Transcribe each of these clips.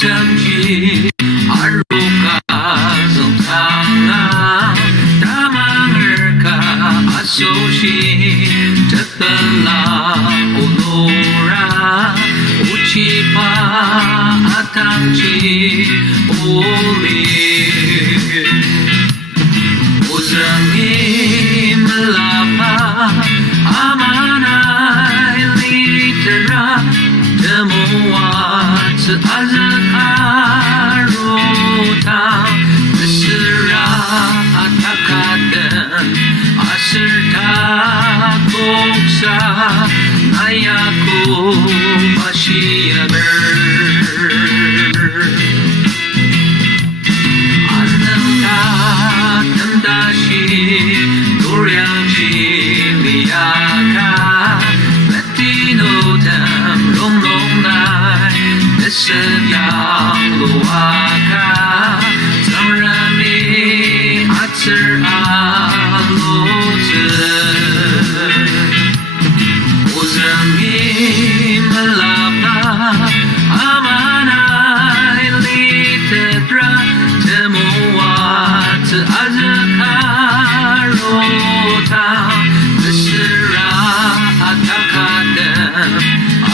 어쩐지 알로가 성탕아 다망을까 아소시 뜻들라 오노라 우치파 아탕지 올리 오정이 말라파 아마나 일리트라 데모와 아즈아로타 스라 아타카든 아슬타 곡사 나야쿠 마시야들 안능다 탐다시 노량지 리아카 메티노담 롱롱나이 Sebyang-luaka Zamrami Atsir-aluzi Uzangi malapa Amanai litedra Temuat azkarota Nesira atakadem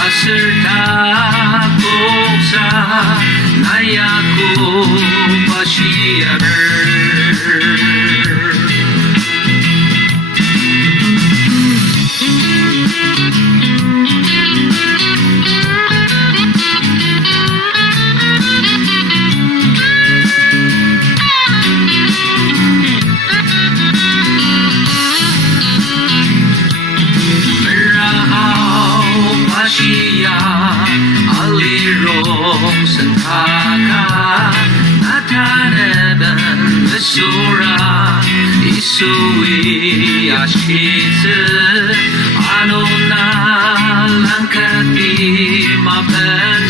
Asirta 나야고 마시야를 메라하오 마시야 Sentaka nataneben mesura isui ashitsu anona lankati mapen